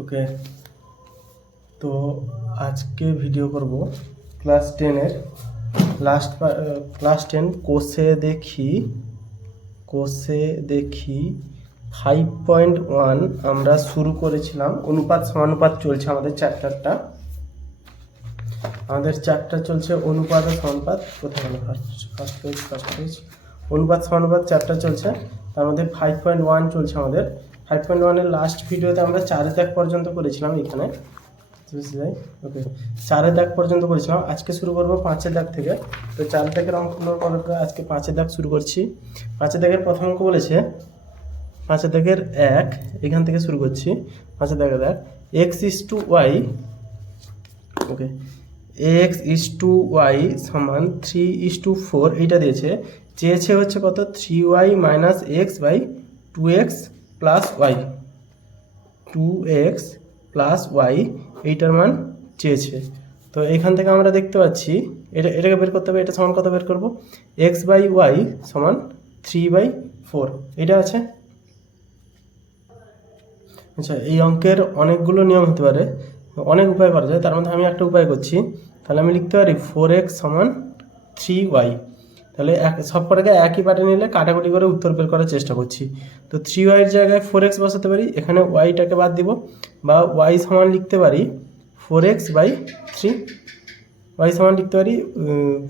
ওকে, তো আজকে ভিডিও করব ক্লাস 10-এর ক্লাস 10 কোষে দেখি 5.1 আমরা শুরু করেছিলাম। অনুপাত সমানুপাত চলছে আমাদের চ্যাপ্টারটা। চলছে অনুপাত ও সমানুপাত। কোথায় হলো ফার্স্ট পেজ অনুপাত সমানুপাত চ্যাপ্টার চলছে। তার মধ্যে 5.1 চলছে আমাদের। 5.1-এর লাস্ট ভিডিওতে আমরা 4 দাগ পর্যন্ত করেছিলাম। এখানে ওকে, 4 দাগ পর্যন্ত করেছিলাম। আজকে শুরু করব 5 দাগ থেকে। তো 4 দাগের অঙ্কগুলো করার পরে আজকে 5 দাগ শুরু করছি। 5 দাগের প্রথম অঙ্ক বলেছে 5 দাগের 1, এখান থেকে শুরু করছি। 5 দাগের 1, x/y, ওকে, x/y সমান 3/4 এইটা দিয়েছে। চেয়েছে হচ্ছে কত, 3y - x by 2x plus y, 2x plus y এইটার মান চেয়েছে। তো এখান থেকে আমরা দেখতে পাচ্ছি এটাকে বের করতে হবে। এটা সমান কত বের করব, x/y সমান 3/4 এটা আছে। আচ্ছা, এই অঙ্কের অনেকগুলো নিয়ম হতে পারে, অনেক উপায় করা যায়। তার মধ্যে আমি একটা উপায় করছি। তাহলে আমি লিখতে পারি 4x সমান 3y। তাহলে সব কটাকে একই পাটে নিলে কাটাকুটি করে উত্তর বের করার চেষ্টা করছি। তো 3y এর জায়গায় 4x বসাতে পারি, এখানে yটাকে বাদ দিব, বা y সমান লিখতে পারি 4x/3। y সমান লিখতে পারি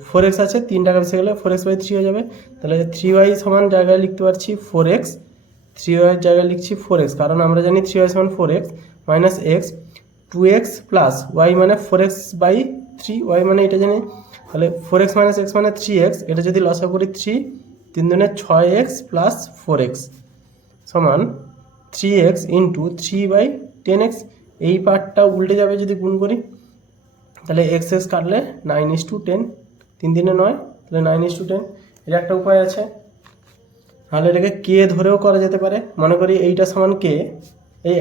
4x আছে, 3 টাকা বেশি গেলে 4x/3 হয়ে যাবে। তাহলে 3y সমান জায়গায় লিখতে পারছি 4x, 3y এর জায়গায় লিখছি 4x, কারণ আমরা জানি 3y সমান 4x minus x, 2x plus y মানে 4x/3, y মানে এটা জানি। তাহলে 4x - x মানে 3x, এটা যদি লসাগু করি 3 3 দুগুণে 6x প্লাস 4x সমান 3x ইন্টু 3/10x। এই পার্টটা উল্টে যাবে যদি গুণ করি। তাহলে x কাটলে 9:10, 3 3 9, তাহলে 9:10। এটা একটা উপায় আছে। তাহলে এটাকে কে ধরেও করা যেতে পারে। মনে করি এইটা সমান কে,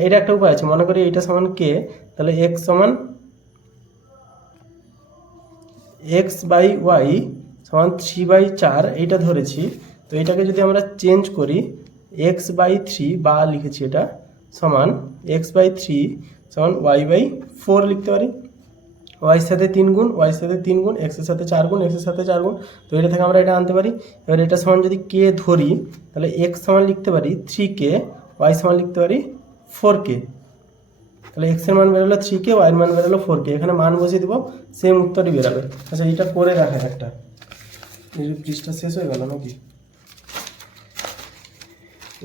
এইটা একটা উপায় আছে। মনে করি এইটা সমান কে, তাহলে x সমান x/y সমান 3/4 এইটা ধরেছি। তো এইটাকে যদি আমরা চেঞ্জ করি x/3 বা লিখেছি এটা সমান x/3 সমান y/4 লিখতে পারি। y এর সাথে 3 গুণ, y এর সাথে 3 গুণ, x এর সাথে 4 গুণ, x এর সাথে 4 গুণ। তো এটা থেকে আমরা এটা আনতে পারি। এবার এটা সমান যদি কে ধরি, তাহলে x সমান লিখতে পারি 3k, y সমান লিখতে পারি 4k। তাহলে x এর মান বেরোলো 3k, y এর মান বেরোলো 4k। এখানে মান বসিয়ে দিব, সেম উত্তরই বেরোবে। আচ্ছা, এটা করে রাখেন একটা। এই পৃষ্ঠা শেষ হয়ে গেল নাকি?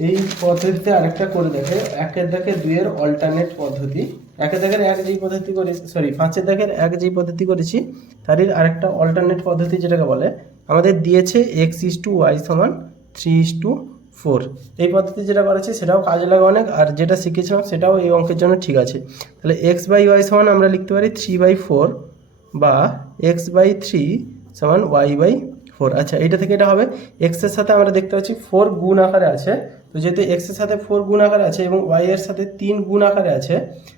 এই পদ্ধতিতে আরেকটা করে দেখে, 1 দাগের 2 এর অল্টারনেট পদ্ধতি। 1 দাগের 1 যেই পদ্ধতি করেছি, 5 দাগের 1 যেই পদ্ধতি করেছি তারই আরেকটা অল্টারনেট পদ্ধতি, যেটাকে বলে আমাদের দিয়েছে x/y সমান 3/4। এই পদ্ধতি যেটা করেছি সেটাও কাজে লাগে অনেক, আর যেটা শিখেছিলাম সেটাও এই অঙ্কের জন্য ঠিক আছে। তাহলে x/y সমান আমরা লিখতে পারি 3/4 বা x/3 সমান y/4। আচ্ছা, এটা থেকে এটা হবে x এর সাথে আমরা দেখতে পাচ্ছি 4 গুণ আকারে আছে। তো যেহেতু x এর সাথে 4 গুণ আকারে আছে এবং y এর সাথে 3 গুণ আকারে আছে,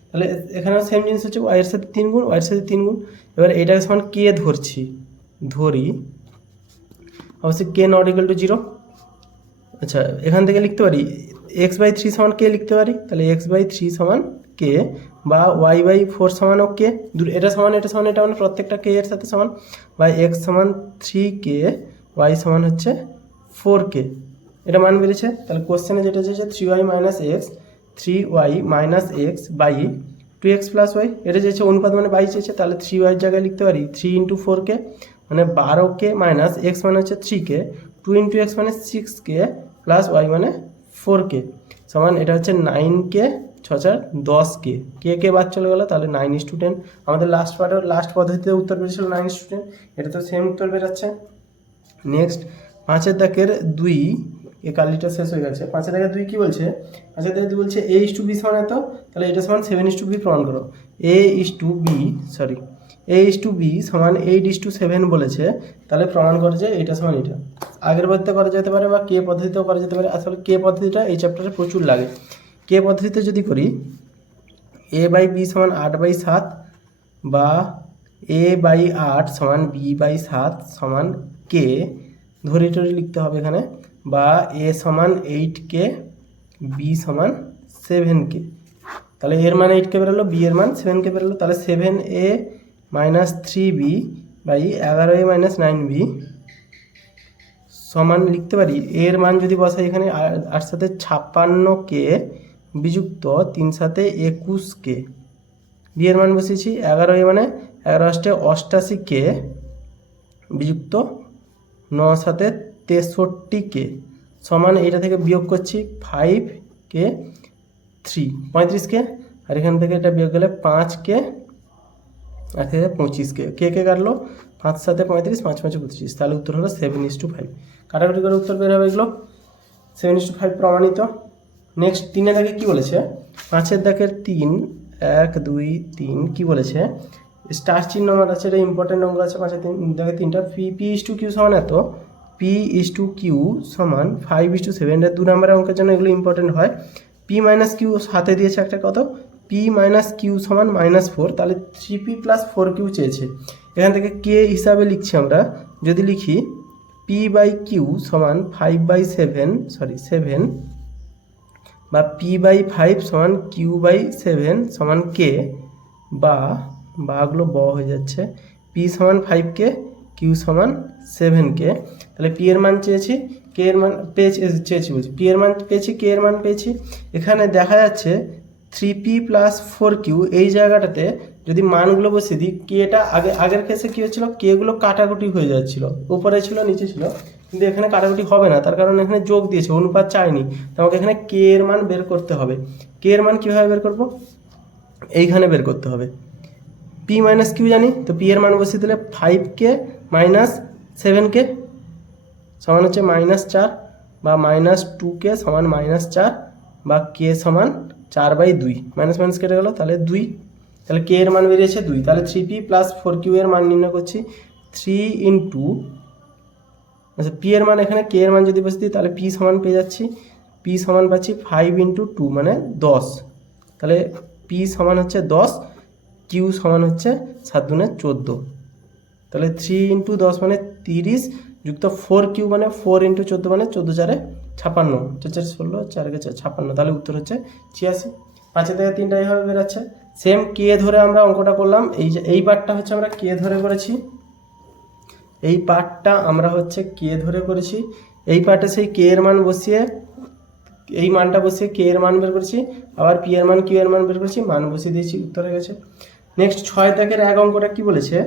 তাহলে এখানেও সেম জিনিস হচ্ছে y এর সাথে 3 গুণ, y এর সাথে 3 গুণ। এবার এটাকে সমান কে ধরি, অবশ্যই কে নট ইকুয়াল টু 0। আচ্ছা, এখান থেকে লিখতে পারি x/3 সমান কে লিখতে পারি। তাহলে x/3 সমান কে বা y/4 সমানও কে। এটা সমান এটা সমান, এটা মানে প্রত্যেকটা কে এর সাথে সমান। বা x সমান 3k, y সমান হচ্ছে 4k। এটা মান বেরিয়েছে। তাহলে কোশ্চেনে যেটা চেয়েছে 3y - x, 3y - x by 2x plus y, এটা চেয়েছে অনুপাত মানে বাই চেয়েছে। তাহলে 3y এর জায়গায় লিখতে পারি 3 × 4k মানে 12k মাইনাস x মানে হচ্ছে 3k, 2 × x মানে 6k প্লাস y মানে 4k সমান এটা হচ্ছে 9k, 6 × 10k। কে বাদ চলে গেলো, তাহলে 9:10। আমাদের লাস্ট পদ্ধতিতে উত্তর বেরিয়েছিল 9:10। এটা তো সেম উত্তর বেরোচ্ছে। নেক্সট 5 দাগের 2, এই কালিটা শেষ হয়ে গেছে। 5 দাগের 2 কি বলছে? 5 দাগের 2 বলছে a/b সমান এত, তাহলে এটা সমান 7:b প্রমাণ করো। a/b সমান 8:7 বলেছে, তাহলে প্রমাণ করে যে এটা সমান এটা। আগের পদ্ধতিতে করা যেতে পারে বা কে পদ্ধতিতেও করা যেতে পারে। আসলে কে পদ্ধতিটা এই চ্যাপ্টারে প্রচুর লাগে। কে পদ্ধতিতে যদি করি a/b সমান 8/7 বা a/8 সমান b/7 সমান কে ধরে লিখতে হবে এখানে, বা a সমান 8k, b সমান 7k। তাহলে এর মান 8 কে বেরোলো, বি এর মান 7 কে বেরোলো। তাহলে 7a minus 3b by 11a minus 9b সমান লিখতে পারি এর মান যদি বসাই এখানে 8 সাথে 56কে বিযুক্ত 3 সাথে 21কে, বি এর মান বসিয়েছি 11a মানে 11 8 88কে বিযুক্ত 9 সাথে 63কে সমান এইটা থেকে বিয়োগ করছি 5কে 3 35কে, আর এখান থেকে এটা বিয়োগ গেলে 5কে আর থেকে 25কে, কে কাটলো 5 সাথে 35, 5 5 25, তাহলে উত্তর হলো 7:5। কাটাকুটি করে উত্তর বের হবে এগুলো 7:5 প্রমাণিত। নেক্সট 3-এর দাগে কী বলেছে, 5-এর দাগের 3 1 2 3 কী বলেছে, স্টার চিহ্ন আমার আছে, এটা ইম্পর্টেন্ট অঙ্ক আছে। 5-এর দাগে 3টা P/Q সমান এত, P/Q সমান 5:7, এটা 2 নম্বরের অঙ্কের জন্য এগুলো ইম্পর্টেন্ট হয়। P-Q হাতে দিয়েছে একটা কত, P-Q সমান -4, তাহলে 3P + 4Q চেয়েছে। এখান থেকে কে হিসাবে লিখছি আমরা, যদি লিখি P/Q সমান 7 বা P/5 সমান Q/7 সমান K, বাগুলো হয়ে যাচ্ছে, P সমান 5K, Q সমান 7K। তাহলে P এর মান চেয়েছি, K এর মান বলছি, P এর মান পেয়েছি, K এর মান পেয়েছি। এখানে দেখা যাচ্ছে 3P + 4Q এই জায়গাটাতে যদি মানগুলো বসিয়ে দিই, কেটা আগের কেসে কী হচ্ছিলো, কেগুলো কাটাকুটি হয়ে যাচ্ছিলো, উপরে ছিল নিচে ছিল, কিন্তু এখানে কাটাকুটি হবে না, তার কারণ এখানে যোগ দিয়েছে, অনুপাত চাইনি। তো আমাকে এখানে কে এর মান বের করতে হবে। কে এর মান কীভাবে বের করব, এইখানে বের করতে হবে। P-Q জানি, তো P এর মান বসিয়ে দিলে 5K - 7K সমান হচ্ছে -4, বা -2K সমান -4, বা K সমান 4/2, মাইনাস কেটে গেল, তাহলে 2, তাহলে K এর মান বেরিয়েছে 2। তাহলে 3P + 4Q এর মান নির্ণয় করছি, 3 ইন্টু, আচ্ছা P এর মান এখানে K এর মান যদি বসে দিই তাহলে P সমান পেয়ে যাচ্ছি, P সমান পাচ্ছি 5 × 2 মানে 10, তাহলে P সমান হচ্ছে 10, Q সমান হচ্ছে 7 × 14, তাহলে 3 × 10 মানে 30 যুক্ত 4Q মানে 4 × 14 মানে 14 4 56, 4 4 16 4 4 56, তাহলে উত্তর হচ্ছে 86। 5-এর থেকে 3টা এইভাবে বেরাচ্ছে। সেম কে ধরে আমরা অঙ্কটা করলাম, এই পার্টটা হচ্ছে আমরা কে ধরে করেছি, এই পার্টটা আমরা হচ্ছে কে ধরে করেছি। এই পার্টে সেই কে এর মান বসিয়ে, এই মানটা বসিয়ে কে এর মান বের করেছি, আবার পি এর মান কিউ এর মান বের করেছি, মান বসিয়ে দিয়েছি, উত্তর হয়ে গেছে। নেক্সট 6-এর 1 অঙ্কটা কি বলেছে,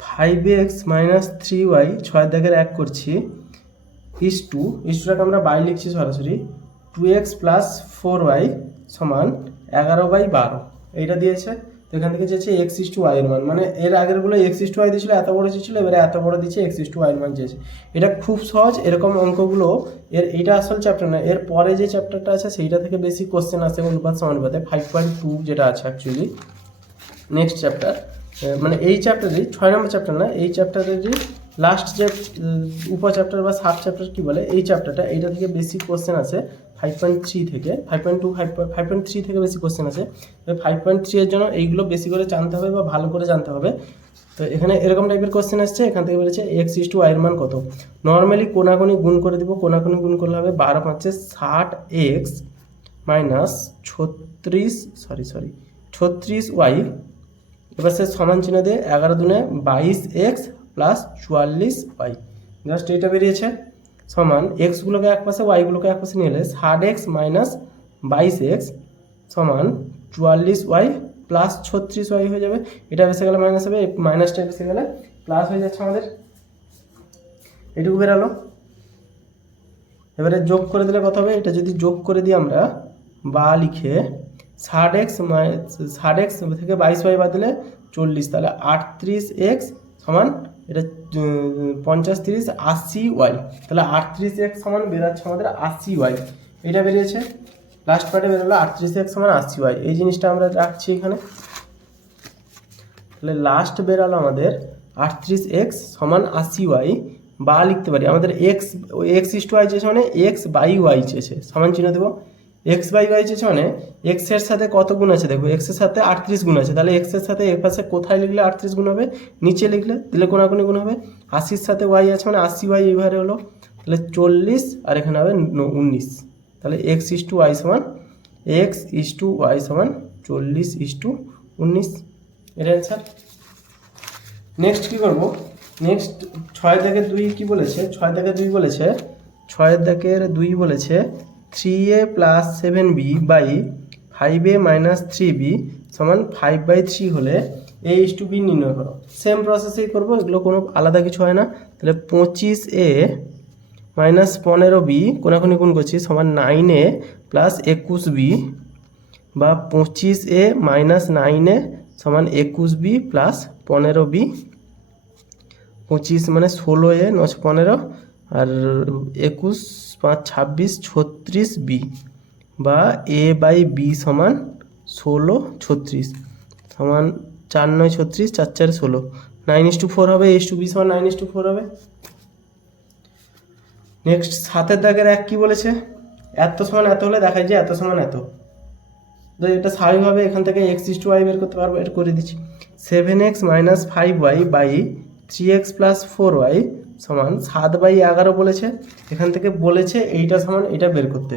5x - 3y 6-এর 1 করছি, ইস্টুটাকে আমরা বাই লিখছি সরাসরি, 2x + 4y সমান 11/12 এইটা দিয়েছে। তো এখান থেকে চেয়েছে x/y এর মান, মানে এর আগেরগুলো x/y দিয়েছিল, এত বড় চেয়েছিল, এবারে এত বড় দিচ্ছে x/y এর মান চেয়েছে। এটা খুব সহজ, এরকম অঙ্কগুলো এটা আসল চ্যাপ্টার না, এর পরে যে চ্যাপ্টারটা আছে সেইটা থেকে বেশি কোশ্চেন আসে অনুপাত সমানুপাতে, 5.2 যেটা আছে অ্যাকচুয়ালি নেক্সট চ্যাপ্টার, মানে এই চ্যাপ্টারই 6 নম্বর চ্যাপ্টার না, এই চ্যাপ্টারেরই লাস্ট যে উপচ্যাপ্টার বা সাব চ্যাপ্টার কী বলে, এই চ্যাপ্টারটা, এইটা থেকে বেশি কোশ্চেন আসে 5.3 থেকে, 5.2 5.3 থেকে বেশি কোশ্চেন আসে। 5.3 এর জন্য এইগুলো বেশি করে জানতে হবে বা ভালো করে জানতে হবে। তো এখানে এরকম টাইপের কোশ্চেন আসছে, এখান থেকে বলেছে x/y এর মান কত। নর্মালি কোনাকুনি গুণ করে দিব, কোনাকুনি গুণ করলে হবে 12 × 5 = 60x - 36y, এবার সে সমান চিহ্ন দিয়ে 11 × 2 = 22x + 44y, জাস্ট এইটা বেরিয়েছে, সমান এক্সগুলোকে এক পাশে ওয়াইগুলোকে এক পাশে নিয়ে এলে 60x - 22x সমান 44y + 36y হয়ে যাবে। এটা বেসে গেলে মাইনাস হবে, মাইনাসটা বেসে গেলে প্লাস হয়ে যাচ্ছে আমাদের, এটুকু বেরালো। এবারে যোগ করে দিলে কত হবে, এটা যদি যোগ করে দিই আমরা বা লিখে 60x থেকে 22y বাদ দিলে 40, তাহলে 38x সমান এটা 50 30 80y, তাহলে 38x সমান বেরাচ্ছে আমাদের 80y, এটা বেরিয়েছে। লাস্ট পার্টে বেরোলো 38x সমান 80y, এই জিনিসটা আমরা রাখছি এখানে। তাহলে লাস্ট বেরালো আমাদের 38x সমান 80y, বা লিখতে পারি আমাদের x/y চেয়েছে মানে x/y চেয়েছে, সমান চিহ্ন দেবো, x/y চেয়েছে মানে x এর সাথে কত গুণ আছে দেখো, x এর সাথে 38 গুণ আছে, তাহলে x এর সাথে এর পাশে কোথায় লিখলে 38 গুণ হবে, নিচে লিখলে, দিলে কোনাকুনি গুণ হবে। 80-র সাথে y আছে মানে 80y এইভাবে হলো, তাহলে 40 আর এখানে হবে 19, তাহলে x/y সমান x/y সমান 40/19, এর অ্যান্সার। নেক্সট কি করব, নেক্সট 6 থেকে 2 কি বলেছে, 6 থেকে 2 বলেছে 6 থেকে 2 বলেছে 3a + 7b by 5a - 3b সমান 5/3 হলে a/b নির্ণয় করো। সেম প্রসেসেই করব, এগুলো কোনো আলাদা কিছু হয় না। তাহলে 25a - 15b কোনাকুনি গুণ করছি সমান 9a + 21b বা 25a - 9a সমান 21b + 15b। 25 মানে 16a 9 15 আর 21 5 26 36b বা a/b সমান 16 36 সমান 4 9 36 4 4 16, 9/4 হবে, a/b সমান 9/4 হবে। নেক্সট 7 দাগের 1 কি বলেছে, এত সমান এত হলে দেখায় যে এত সমান এত। তো এটা স্বাভাবিকভাবে এখান থেকে x/y বের করতে পারবো, এটা করে দিচ্ছি। 7x - 5y by 3x + 4y সমান 7/11 বলেছে। এখান থেকে বলেছে এইটা সমান এটা বের করতে।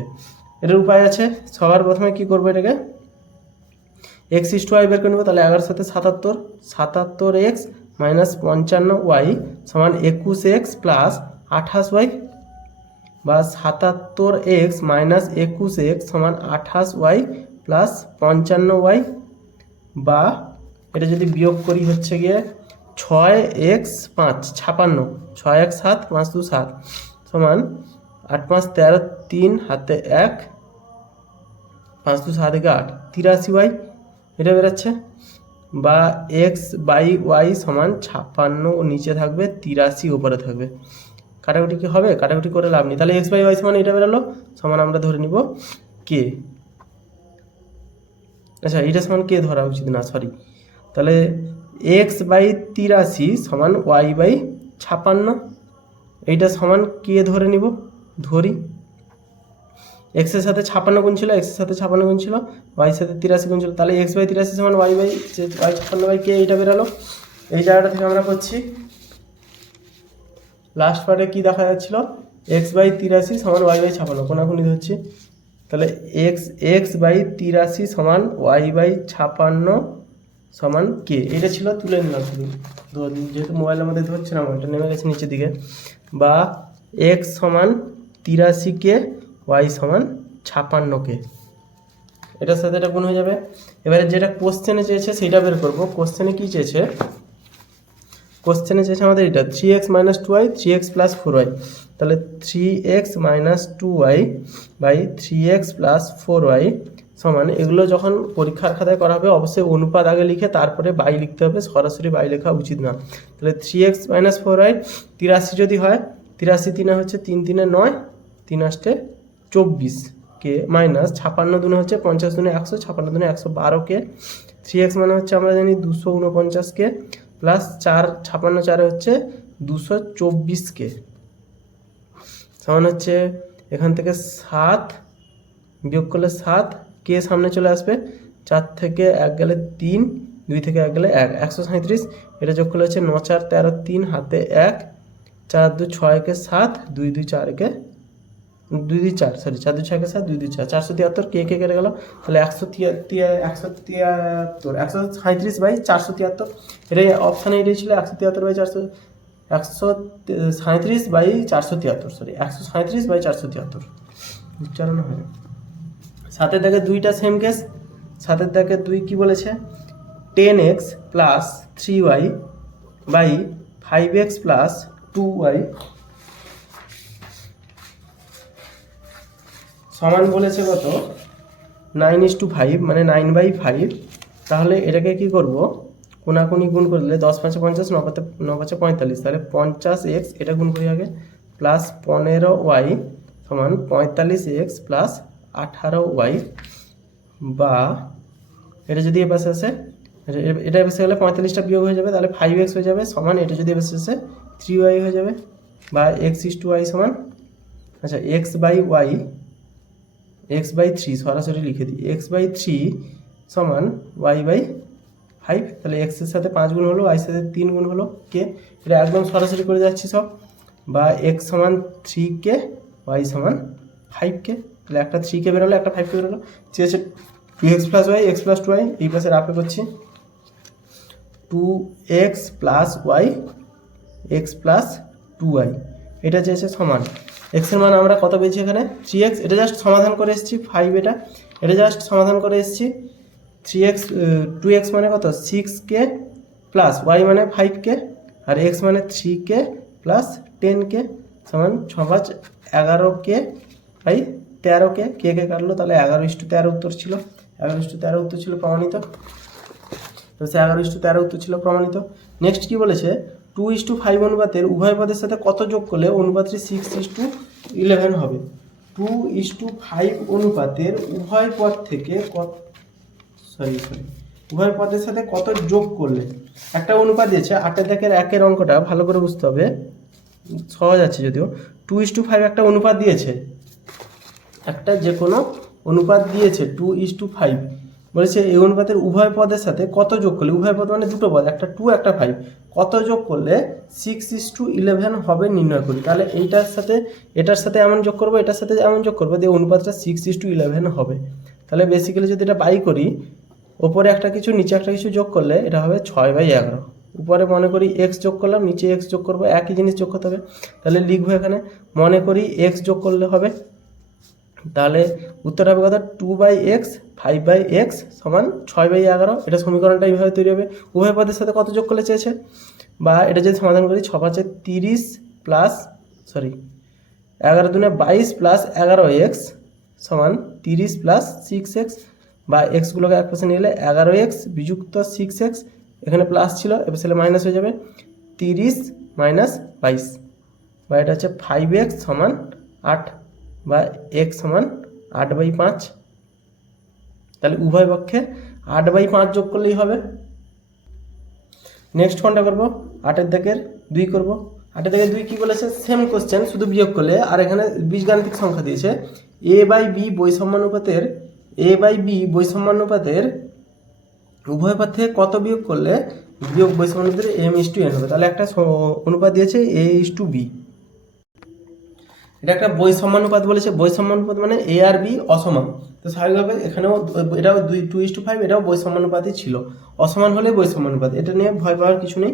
এটার উপায় আছে, সবার প্রথমে কি করবো, এটাকে x/y বের করে নেবো। তাহলে 11 সাথে 77, 77x - 55y সমান 21x + 28y বা 77x - 21x সমান 28y + 55y বা এটা যদি বিয়োগ করি হচ্ছে গিয়ে 6x 5 56, 6 1 7 5 2 7 সমান 8 5 13 3 হাতে 1 5 2 7 8 83y, এটা বেরোচ্ছে। বা x/y সমান 56 ও নিচে থাকবে 83 উপরে থাকবে। কাটাকুটি কি হবে, কাটাকুটি করে লাভ নেই। তাহলে x/y সমান এটা বেরোলো, সমান আমরা ধরে নিব k। আচ্ছা এটা সমান কে ধরা উচিত না, সরি। তাহলে x/83 সমান y/56, এইটা সমান কে ধরে নিব, ধরি। x এর সাথে 56 গুণ ছিল, x এর সাথে 56 গুণ ছিল, y এর সাথে 83 গুণ ছিল, তাহলে x/83 সমান y/56/k, এইটা বেরালো। এই জায়গাটা থেকে আমরা করছি লাস্ট পার্টে কি দেখা যাচ্ছিল, x/83 সমান y/56 কোনাকুনি ধরছি। তাহলে x/83 সমান y/56 সমান k, এটা ছিল, তুলে নিলাম শুধু, যেহেতু মোবাইলের মধ্যে ধরছে না, এটা নেমে গেছে নিচের দিকে। বা x সমান 83k, y সমান 56k, এটার সাথে এটা গুণ হয়ে যাবে। এবারে যেটা কোশ্চেনে চেয়েছে সেটা বের করবো। কোশ্চেনে কি চেয়েছে, কোশ্চেনে চেয়েছে আমাদের এটা 3x - 2y 3x + 4y। তাহলে 3x - 2y by 3x + 4y সমান, এগুলো যখন পরীক্ষার খাতায় করা হবে অবশ্যই অনুপাত আগে লিখে তারপরে বাই লিখতে হবে, সরাসরি বাই লেখা উচিত না। তাহলে 3x - 4y 83 যদি হয়, 83 3 হচ্ছে 3 3 9, 3 8 24 কে মাইনাস 56 দুনে হচ্ছে 50 দুনে 100, 56 দুনে 112 কে। 3x মানে হচ্ছে আমরা জানি 249 কে প্লাস 4 56 4 হচ্ছে 224 কে সমান হচ্ছে এখান থেকে 7 বিয়োগ করলে 7 কে সামনে চলে আসবে, 4 থেকে 1 গেলে 3, 2 থেকে 1 গেলে 1, 137। এটা যোগ করলে হচ্ছে 9 4 13 3 হাতে 1, 4 2 6 কে 7, 2 2 4 কে 2 2 4 সরি 4 2 6 কে 7 2 2 4 473 কে কেটে গেল। তাহলে 137/473, এটাই অপশানে এটাই ছিল 137/400, 137/473, সরি 137/473 উচ্চারণ হয়। 7 থেকে 2টা সেম কেস। 7 থেকে 2 কি বলেছে, 10x + 3y by 5x + 2y সমান বলেছে কত, 9:5 মানে 9/5। তাহলে এটাকে কি করব, কোনাকুনি গুণ করে দিলে 10 5 50, 9 5 45, তাহলে 50x এটা গুণ করি আগে প্লাস 15y সমান 45x প্লাস 18y বা এটা যদি এ পাশে আসে, এটা এপাশে গেলে 45টা বিয়োগ হয়ে যাবে, তাহলে 5x হয়ে যাবে সমান, এটা যদি এপাশে আসে 3y হয়ে যাবে বা x/y সমান, আচ্ছা x/3 সরাসরি লিখে দিই, x/3 সমান y/5। তাহলে x এর সাথে 5 গুণ হলো, y এর সাথে 3 গুণ হলো কে, এটা একদম সরাসরি করে যাচ্ছি সব। বা এক্স সমান 3k ওয়াই সমান 5k। তাহলে একটা 3k বেরোলো, একটা 5k বেরোলো। ঠিক আছে, 2x plus Y, x plus 2y, এই পাশে রাফে করছি 2x plus Y x plus 2y, এটা চেয়েছে সমান। এক্সের মান আমরা কত পেয়েছি এখানে 3x, এটা জাস্ট সমাধান করে এসেছি 5, এটা জাস্ট সমাধান করে এসেছি 3x 2x মানে কত 6k প্লাস ওয়াই মানে 5k আর এক্স মানে 3k প্লাস 10k সমান 6 5 11k বাই 13k, কে কাটলো, তাহলে 11:13 উত্তর ছিল, 11:13 উত্তর ছিল প্রমাণিত। তো সে 11:13 উত্তর ছিল প্রমাণিত। নেক্সট কি বলেছে, 2:5 অনুপাতের উভয় পদের সাথে কত যোগ করলে অনুপাতটি 6:11 হবে। 2:5 অনুপাতের উভয় পদ থেকে উভয় পদের সাথে কত যোগ করলে, একটা অনুপাত দিয়েছে 8 দাগের 1 অঙ্কটা ভালো করে বুঝতে হবে, সহজ আছে যদিও। 2:5 একটা অনুপাত দিয়েছে, একটা যে কোনো অনুপাত দিয়েছে 2:5, বলেছে এই অনুপাতের উভয় পদের সাথে কত যোগ করলে, উভয় পদ মানে দুটো পদ, একটা 2 একটা 5, কত যোগ করলে 6:11 হবে নির্ণয় করি। তাহলে এইটার সাথে এটার সাথে এমন যোগ করবো, এটার সাথে এমন যোগ করবো, দিয়ে অনুপাতটা 6:11 হবে। তাহলে বেসিক্যালি যদি এটা বাই করি, ওপরে একটা কিছু নিচে একটা কিছু যোগ করলে এটা হবে 6/11। উপরে মনে করি এক্স যোগ করলাম, নিচে এক্স যোগ করবো, একই জিনিস যোগ করতে হবে। তাহলে লিখবো এখানে মনে করি এক্স যোগ করলে হবে, তাহলে উত্তর হবে কত 2/x 5/x সমান 6/11। এটা সমীকরণটা এইভাবে তৈরি হবে। উভয় পদের সাথে কত যোগ করলে চেয়েছে, বা এটা যদি সমাধান করি 6 5 30 প্লাস 11 2 22 প্লাস 11x সমান 30 প্লাস 6x, বা এক্সগুলোকে এক পাশে নিলে 11x বিযুক্ত 6x, এখানে প্লাস ছিল এবার সেটা মাইনাস হয়ে যাবে 30 মাইনাস 22, বা এটা হচ্ছে 5x সমান 8, বা x সমান 8/5। তাহলে উভয় পক্ষে 8/5 যোগ করলেই হবে। নেক্সট কোনটা করবো, 8 দাগের 2 করবো। 8 দাগের 2 কি বলেছে, সেম কোশ্চেন, শুধু বিয়োগ করলে, আর এখানে বীজগাণিতিক সংখ্যা দিয়েছে a/b বৈষম্যানুপাতের উভয় পদ থেকে কত বিয়োগ করলে বিয়োগ বৈষম্যানুপাতের m:n হবে। তাহলে একটা অনুপাত দিয়েছে a:b, এটা একটা বৈষম্যানুপাত বলেছে। বৈষম্যানুপাত মানে a আর b অসমান, তো স্বাভাবিকভাবে এখানেও এটাও 2:5, এটাও বৈষম্যানুপাতই ছিল, অসমান হলে বৈষম্যানুপাত, এটা নিয়ে ভয় পাওয়ার কিছু নেই।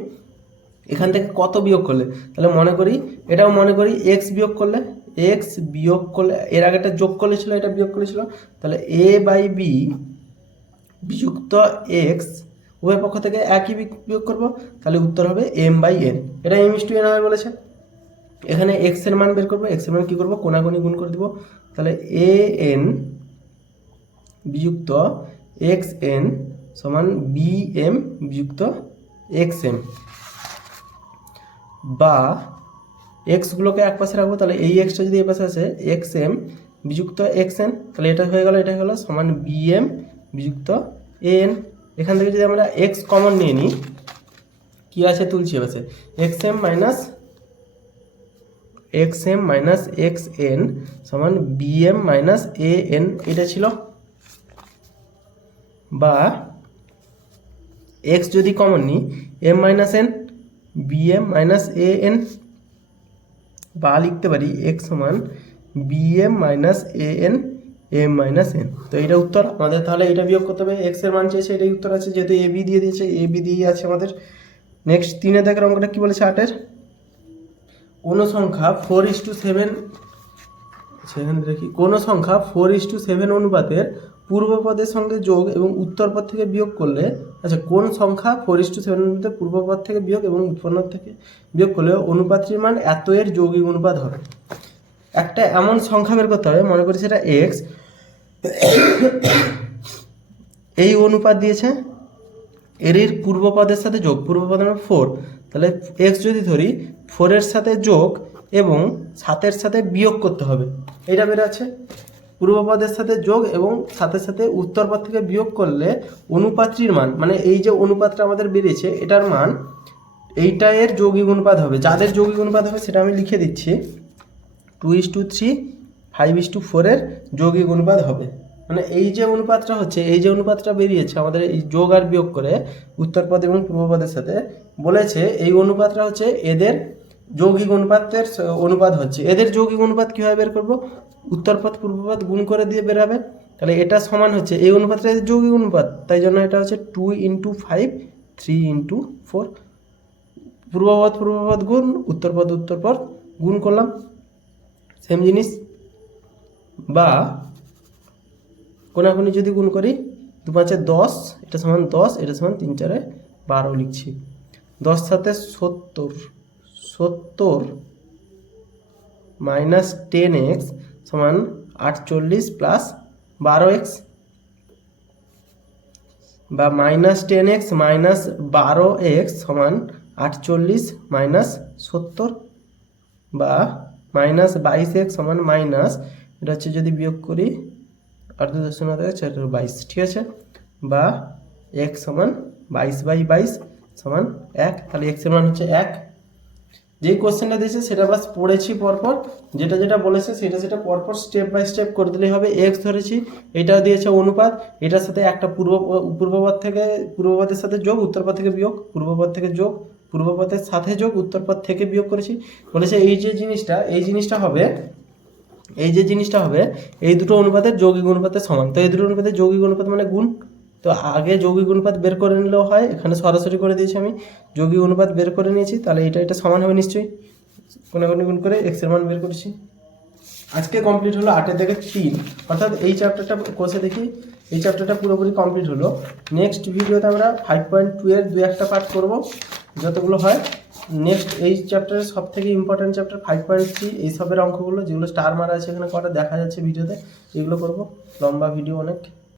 এখান থেকে কত বিয়োগ করলে, তাহলে মনে করি এটাও মনে করি এক্স বিয়োগ করলে, এর আগেটা যোগ করলে ছিল, এটা বিয়োগ করেছিল, তাহলে a/b বিযুক্ত এক্স, উভয় পক্ষ থেকে একই বিয়োগ করব, তাহলে উত্তর হবে m/n। এটা m:n হবে বলেছে। এখানে x এর মান বের করবো, x এর মান কি করব, কোনাকুনি গুণ করে দিব, তাহলে an বিযুক্ত xn সমান bm বিযুক্ত xm, বা এক্সগুলোকে এক পাশে রাখবো, তাহলে এই এক্সটা যদি এই পাশে আসে xm বিযুক্ত xn, তাহলে এটা হয়ে গেল, এটা হয়ে গেল সমান bm বিযুক্ত an। এখান থেকে যদি আমরা x কমন নিয়ে নিই, কি আছে তুলছি এবার, xm মাইনাস xn সমান bm মাইনাস an, এটা ছিল। বা x যদি কমন নিই m minus n bm minus an, বা লিখতে পারি x সমান bm minus an m minus n। তো এটা উত্তর আমাদের। তাহলে এটা বিয়োগ করতে হবে, x এর মান চেয়েছে, এটাই উত্তর আছে, যেহেতু ab দিয়ে দিয়েছে, ab দিয়েই আছে আমাদের। নেক্সট 3 দাগের অঙ্কটা কি বলেছে 8-এর, কোনো সংখ্যা 4:7, সেখানে দেখি, কোনো সংখ্যা 4:7 অনুপাতের পূর্ব পদের সঙ্গে যোগ এবং উত্তর পদ থেকে বিয়োগ করলে, আচ্ছা কোন সংখ্যা 4:7 অনুপাতের পূর্ব পদ থেকে বিয়োগ এবং উৎপন্ন থেকে বিয়োগ করলে অনুপাতটির মান এত এর যৌগিক অনুপাত হবে। একটা এমন সংখ্যা বের করতে হবে, মনে করি সেটা x, এই অনুপাত দিয়েছে, এর পূর্ব পদের সাথে যোগ, পূর্ব পদ মানে 4, তাহলে x যদি ধরি 4-এর সাথে যোগ এবং 7-এর সাথে বিয়োগ করতে হবে, এইটা বের আছে। পূর্ব পদের সাথে যোগ এবং 7-এর সাথে উত্তর পদ থেকে বিয়োগ করলে অনুপাতটির মান, মানে এই যে অনুপাতটা আমাদের বেরিয়েছে এটার মান এইটা এর যৌগিক অনুপাত হবে। যাদের যৌগিক অনুপাত হবে সেটা আমি লিখে দিচ্ছি, 2:3 5:4 এর যৌগিক অনুপাত হবে। মানে এই যে অনুপাতটা হচ্ছে, এই যে অনুপাতটা বেরিয়েছে আমাদের এই যোগ আর বিয়োগ করে উত্তর পদ এবং পূর্ব পদের সাথে, বলেছে এই অনুপাতটা হচ্ছে এদের যৌগিক অনুপাতের অনুপাত হচ্ছে। এদের যৌগিক অনুপাত কীভাবে বের করব? উত্তরপথ পূর্বপথ গুণ করে দিয়ে বের হবে। তাহলে এটা সমান হচ্ছে এই অনুপাতটা এদের যৌগিক অনুপাত, তাই জন্য এটা হচ্ছে 2 × 5 3 × 4। পূর্বপথ পূর্বপথ গুণ উত্তরপথ উত্তরপথ গুণ করলাম, সেম জিনিস। বা কোনাকুনি যদি গুণ করি 2 × 5 = 10, এটা সমান 10, এটা সমান 3 × 4 = 12 লিখছি। 10 সাথে 70, 70 মাইনাস 10x সমান 48 প্লাস 12x, বা মাইনাস 10x মাইনাস 12x সমান 48 মাইনাস 70, বা মাইনাস 22x সমান মাইনাস, এটা হচ্ছে যদি বিয়োগ করি 8×4 = 22, ঠিক আছে। বা x সমান 22/22 সমান 1, তাহলে x এর মান হচ্ছে 1। যেই কোশ্চেনটা দিয়েছে সেটা বাস পড়েছি পরপর, যেটা যেটা বলেছে সেটা সেটা পরপর স্টেপ বাই স্টেপ করে দিলেই হবে। x ধরেছি, এটাও দিয়েছে অনুপাত, এটার সাথে একটা পূর্বপথ থেকে পূর্বপথের সাথে যোগ, উত্তরপথ থেকে বিয়োগ, পূর্বপথ থেকে যোগ, পূর্বপথের সাথে যোগ, উত্তরপথ থেকে বিয়োগ করেছি। বলেছে এই যে জিনিসটা হবে, এই দুটো অনুপাতের যৌগিক অনুপাতের সমান। তো এই দুটো অনুপাতের যৌগিক অনুপাত মানে গুণ। তো আগে যৌগিক অনুপাত বের করে নিলেও হয়, এখানে সরাসরি করে দিয়েছি আমি, যৌগিক অনুপাত বের করে নিয়েছি, তাহলে এটা সমান হবে নিশ্চয়ই। কোনাকুনি গুণ করে x এর মান বের করেছি। আজকে কমপ্লিট হলো 8 থেকে 3, অর্থাৎ এই চ্যাপ্টারটা কোর্সে দেখি এই চ্যাপ্টারটা পুরোপুরি কমপ্লিট হলো। নেক্সট ভিডিওতে আমরা 5.2 এর 2-1টা পার্ট করব, যতগুলো হয়। নেক্সট এই চ্যাপ্টারের সব থেকে ইম্পর্টেন্ট চ্যাপ্টার 5.3, এই সবের অঙ্কগুলো যেগুলো স্টার মারা আছে এখানে কটা দেখা যাচ্ছে ভিডিওতে, এগুলো করব। লম্বা ভিডিও অনেক।